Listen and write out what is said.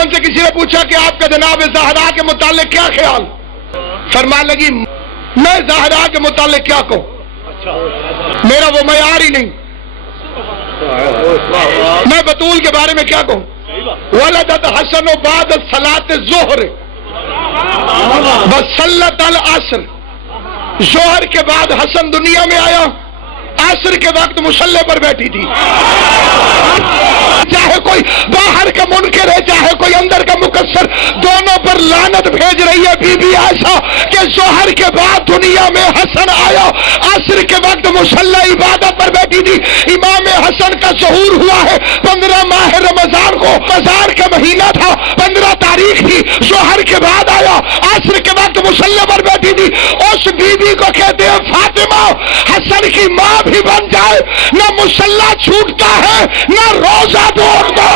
उनसे किसी ने पूछा कि आपका जनाब ज़हरा के मुतालिक क्या ख्याल? फरमान लगी मैं ज़हरा के मुतालिक क्या कहूं, मेरा वो मयार ही नहीं। मैं बतूल के बारे में क्या कहूं? वलदत हसन बाद सलात ज़ोहर बसल्लत अल असर। जोहर के बाद हसन दुनिया में आया, असर के वक्त मुसल्ले पर बैठी थी। चाहे कोई बाहर का मुनकर है, चाहे कोई अंदर का मुकस्सर, दोनों पर लानत भेज रही है बीबी आयशा कि जोहर के बाद दुनिया में हसन आया, असर के वक्त मुसल्ला इबादत पर बैठी थी। इमाम हसन का ज़हूर हुआ है 15 माह रमजान को, रमजान का महीना था, 15 तारीख थी, जोहर के बाद आया, असर के वक्त मुसल्ले पर बैठी थी। उस बीबी को कहते हैं फातिमा, हसन की मां भी बन जाए, न मुसल्ला छूटता है न रोजा तोड़ता।